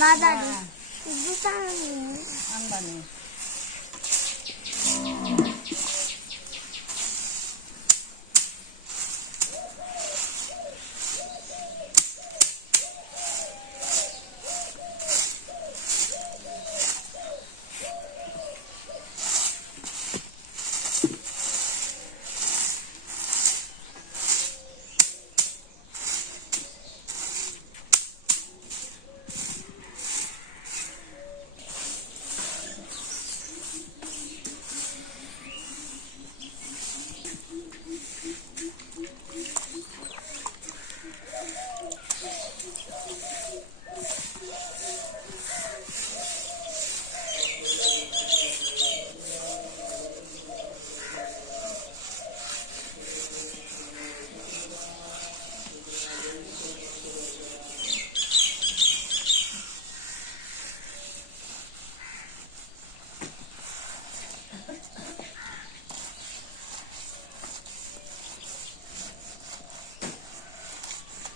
বাজারে আনবানি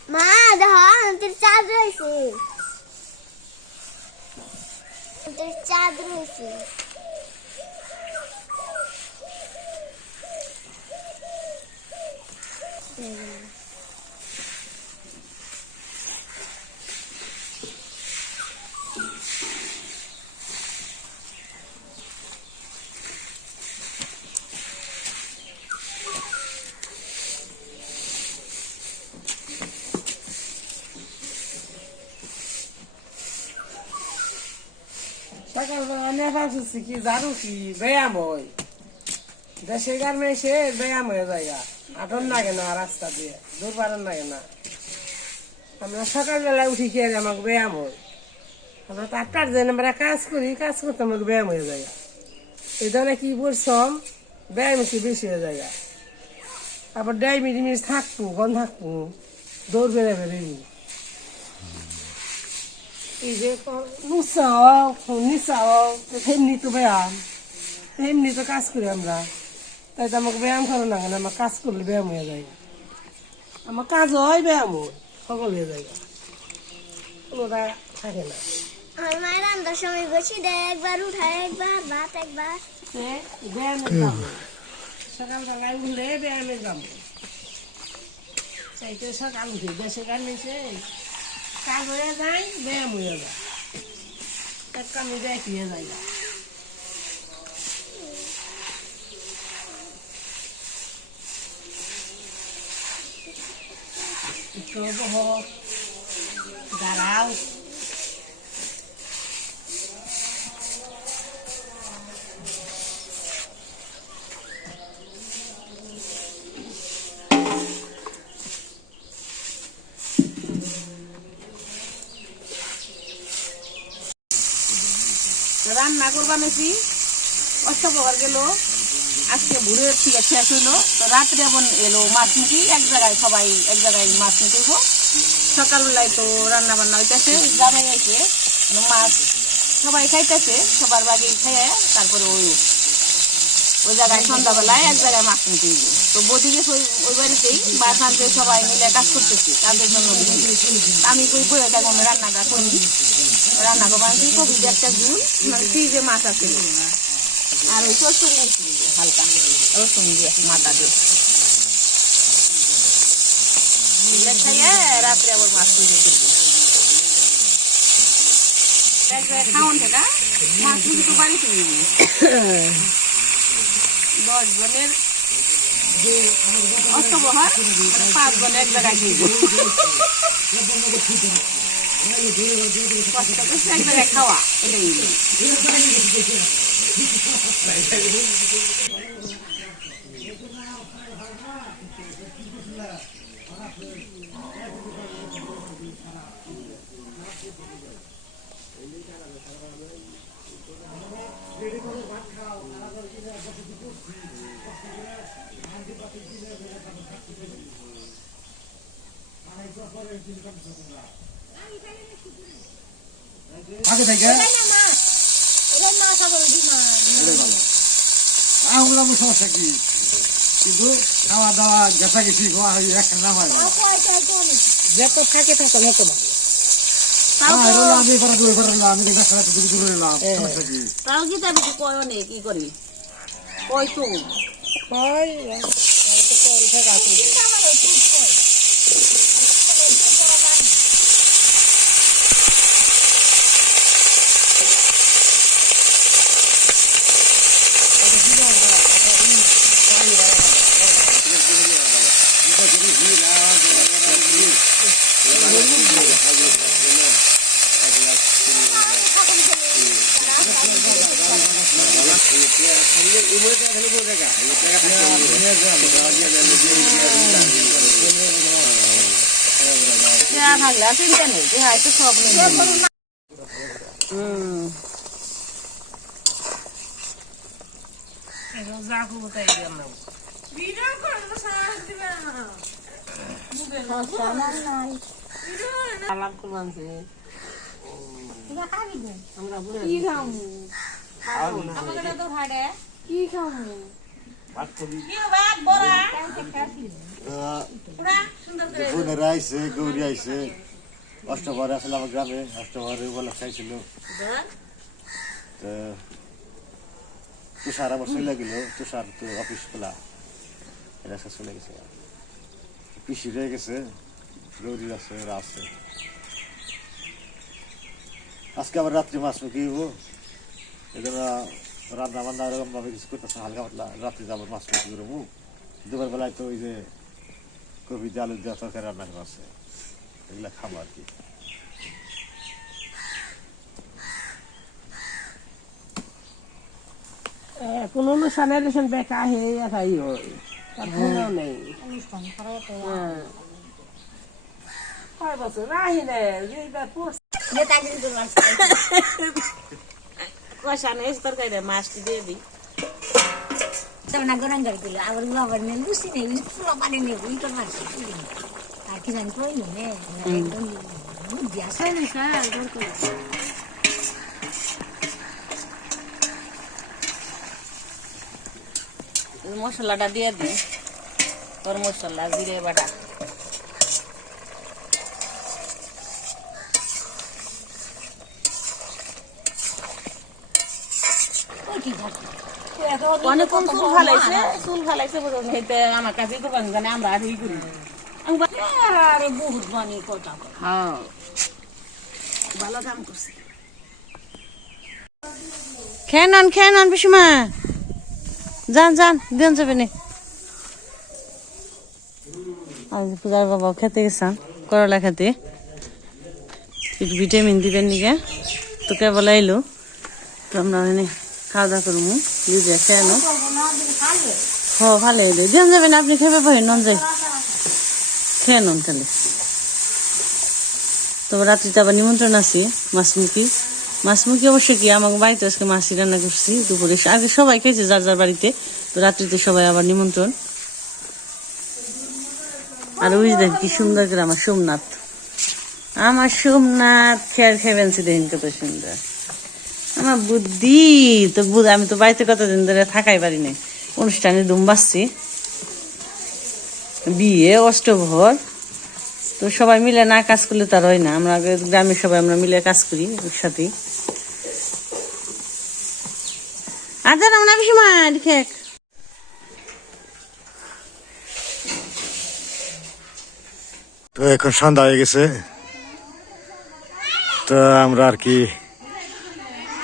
মা তোর চাঁদ রয়েছে তোর চাঁদ রয়েছে সকালবেলা নেশা শুনছি কি জানো কি ব্যায়াম হয় দেশে গার্মেন্টসে ব্যায়াম হয়ে যায় আটন লাগে না রাস্তা দিয়ে দূর পারেন লাগে না আমরা সকালবেলা উঠি খেয়ে আমাকে ব্যায়াম হয় আমরা তো 8টার দিন আমরা কাজ করি কাজ করতে আমাকে ব্যায়াম হয়ে যায় এই ধরনের কি পরিশ্রম ব্যায়াম একটু বেশি হয়ে যায় আবার ডায়াবেটিস থাকবো গন থাকবো দৌড় বেড়ে বেরোবি এই যে নিচাও তেমনি তো ব্যায়াম তেমনি তো কাজ করি আমরা তাই তো আমাকে ব্যায়াম করা লাগে না আমার কাজ করলে ব্যায়াম হয়ে যায় আমার কাজ হয় ব্যায়াম হয় সকল হয়ে যায় কোনোটা থাকে না আমার মায়ের রান্নার সময় বসি দেয় একবার উঠায় একবার ভাত একবার ব্যায়ামের কাম সকালবেলায় উঠলে ব্যায়ামের কাম চাইতে সকাল উঠে দেশে গার্মেন্টসে কাজ হয়ে যায় ব্যায়াম হয়ে যায় এক কামে দেখি হয়ে যায় দাঁড়াও রান্না করবা নাকি অষ্টপ্রকার গেল আজকে ভোরের থেকে শেষ হইলো তো রাত্রে এখন এলো মাছ মুখি এক জায়গায় সবাই এক জায়গায় মাছ মুখব সকালবেলায় তো রান্না বান্না হইতেছে জামাই এসে মাছ সবাই খাইতেছে সবার বাড়ি খেয়ে তারপরে ওই ওই জায়গায় সন্ধ্যাবেলায় এক জায়গায় মাছ নিতে হইব। তো বৌদি গেছে ওই বাড়িতেই মাছ আনতে, সবাই মিলে কাজ করতেছি কাজের জন্য। আমি কই বইয়ে থাকবো, আমি রান্নাটা করি। রান্না করবো আনছি কবি দিয়ে একটা ঝুল, মানে ফ্রিজে মাছ আছে, আর ওই চচ্চড়ি হালকা রসুন দিয়ে মাথা দিয়ে খাইয়ে রাত্রে আবার মাছ তৈরি করবো। খাওয়ান থেকে মাছ তৈরি তো বাড়িতে 10 জনের অষ্টবহার, মানে 5 জন এক জায়গায় খাইব। কষ্ট করছে এক জায়গায় খাওয়া, এটাই। আগে থেকে আমরা সমস্যা কি, কিন্তু খাওয়া দাওয়া গেছা গেছি একটা নাম হয় যত থাকে তখন হতো না। আমি এবার আমি দেখা দূরে দূরে এলাম, সমস্যা কি? তাও কি তার কয় অনেক কি করবি, কই তো কই তো কোন থেকে আসে থাকলে চিন্তা নেই, হয়তো সব নেই। বোনেরা আইসে, গৌরী আইসে, অষ্টবরে আসলে আমার গ্রামে অষ্টবরে বলে খাইছিল। তুষার আমার চলে গেল, তুষার তো অফিস খোলা, এরা সব চলে গেছে। পিসি রয়ে গেছে, গৌরী আছে, ওরা আছে। আজকে আবার রাত্রি মাছ মুখি হবো, এজন্য রান্না বান্না এরকম ভাবে কিছু করতেছে, হালকা পাতলা। রাত্রি যাবো মাছ মুখি করবো, দুপুর বেলায় তো ওই যে কবি দিয়ে আলু দেওয়া তরকারি রান্না করা আছে, এগুলা খাবো আর কি। কোন অনুষ্ঠানে রেশন বেকা হয়ে একাই হয়, তার ফোনও নেই। 5 বছর রাহি রে যেটা পড়ছে কষা নেই তরকারি, মাছটি দিয়ে দিই। না গরম গাড়ি দিল আবার বাবার নেই বুঝছি নেই পুরো পানি নেই উল্টো মারছি আর কি জানি কই নে বুদ্ধি আসে না স্যার মশলাটা দিয়ে দিই, তোর মশলা জিরে বাটা। অনেকক্ষণ চুল ফালাইছে, চুল ফালাইছে আমার কাছে করবেন জানে, আমরা আর ই করি। আরে বহুত বানি কথা হ্যাঁ ভালো কাম করছে। খেয়ে নন পিসিমা, যান যান দেন যাবে না। আজ পূজার বাবা খেতে গেছান করলা খেতে, ভিটামিন দিবেন নিকে তো কেবল আইলো, তো আমরা খাওয়া দাওয়া করবো, বুঝে খেয়ে নো। হ ভালো এলে দেন যাবে না, আপনি খেয়ে পাবেন নন যাই খেয়ে নন তাহলে। তবে রাত্রিতে আবার নিমন্ত্রণ আছে মাছমুখী। মাছমুখী অবশ্যই কি আমাকে বাড়িতে আজকে মাছই রান্না করছি দুপুরে, আগে সবাই খেয়েছে যার যার বাড়িতে, তো রাত্রিতে সবাই আবার নিমন্ত্রণ। আর ওই দেখ কি সুন্দর করে আমার সোমনাথ, আমার সোমনাথ খেয়ার খেয়েছি দেখেন কত সুন্দর। আমার বুদ্ধি তো আমি তো বাড়িতে কতদিন ধরে থাকাই পারি নাই। অনুষ্ঠানে ডুম বাজছি, বিয়ে অষ্টভর। তো সবাই মিলে না কাজ করলে তার হয় না, আমরা গ্রামের সবাই আমরা মিলে কাজ করি একসাথে। আর জানাম না বেশি মার খেক। তো এখন সন্ধ্যা হয়ে গেছে, তো আমরা আর কি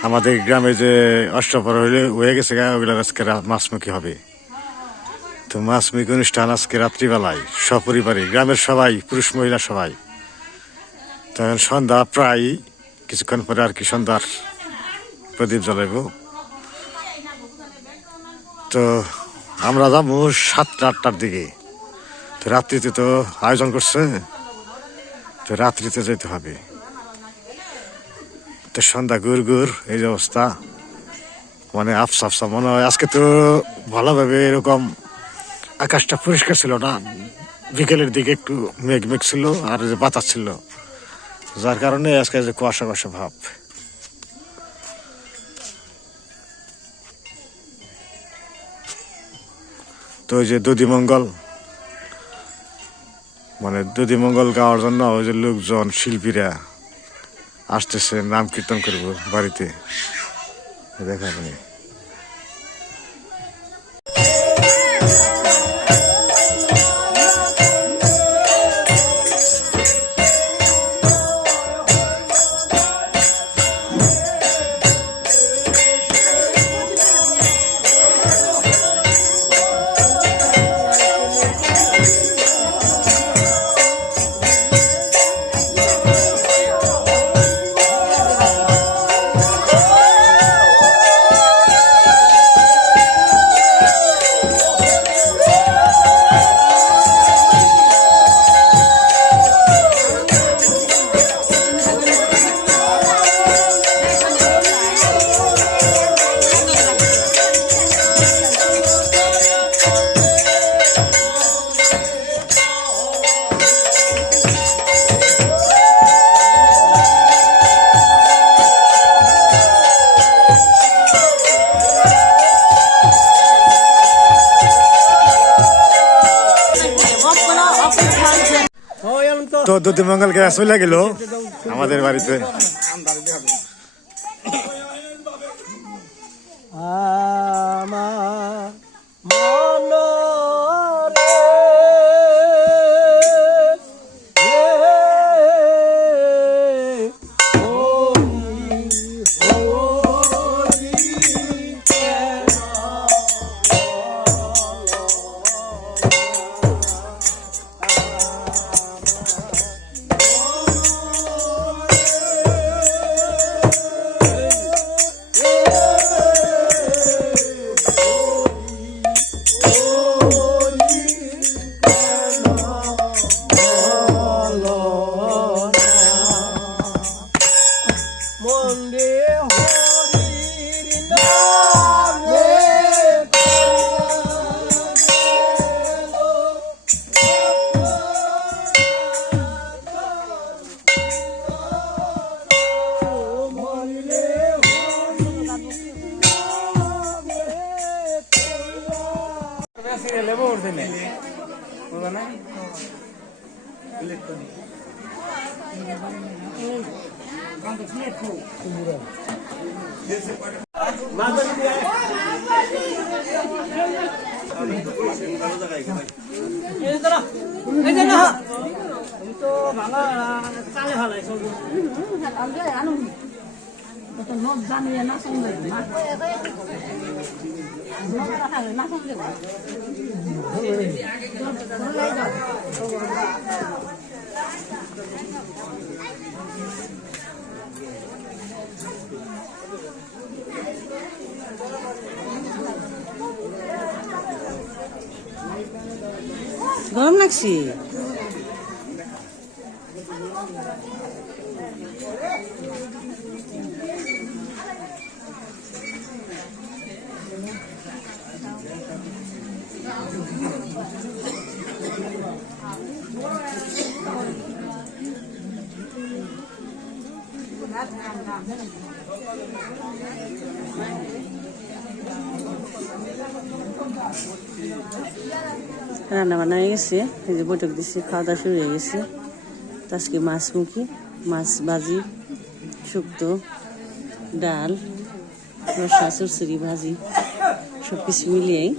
আমাদের গ্রামে যে অষ্টপ্রহর হয়ে গেছে ওগুলোর আজকে মাছমুখী হবে। তো মাছমুখী অনুষ্ঠান আজকে রাত্রিবেলায় সপরিবারে গ্রামের সবাই, পুরুষ মহিলা সবাই। তো এখন সন্ধ্যা প্রায় কিছুক্ষণ পরে আর কি সন্ধ্যার প্রদীপ জ্বালাইব। তো আমরা যাবো 7টা-8টার দিকে। তো রাত্রিতে তো আয়োজন করছে, তো রাত্রিতে যেতে হবে। তো সন্ধ্যা গুড় এই যে অবস্থা, মানে আফসা আফসা মনে হয়। আজকে তো ভালোভাবে এরকম আকাশটা পরিষ্কার ছিল না, বিকেলের দিকে একটু মেঘ ছিল আর যে বাতাস ছিল, যার কারণে আজকে যে কুয়াশা কুয়াশা ভাব। তো ওই যে দধিমঙ্গল, মানে দধিমঙ্গল গাওয়ার জন্য ওই যে লোকজন শিল্পীরা আসতেছে, নাম কীর্তন করব বাড়িতে দেখা নেই। তো দধিমঙ্গলকে চলে গেল আমাদের বাড়িতে। গরম লাগছে। রান্না বান্না হয়ে গেছে, এই যে বৈঠক দিচ্ছি, খাওয়া দাওয়া শুরু হয়ে গেছে। তো আজকে মাছ মুখি, মাছ ভাজি, শুক্তো, ডাল, রসা, চুরচুরি ভাজি, সব কিছু মিলিয়েই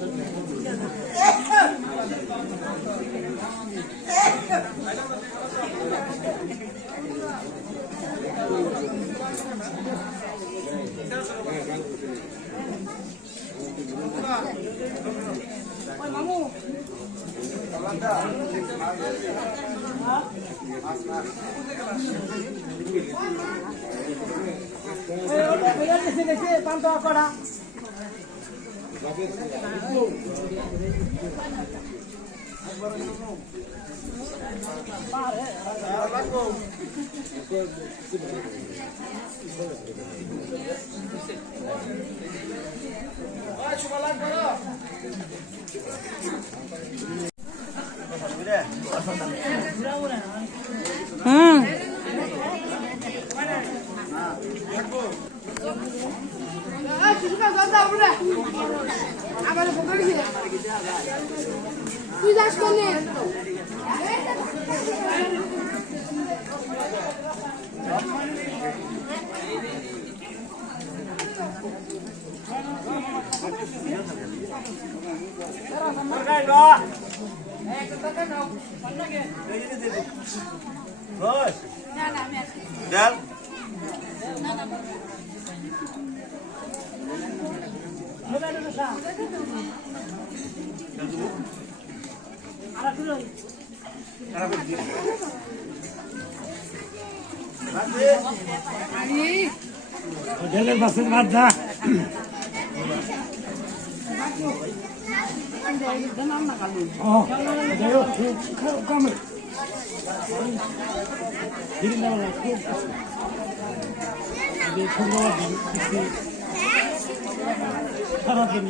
সারাদিন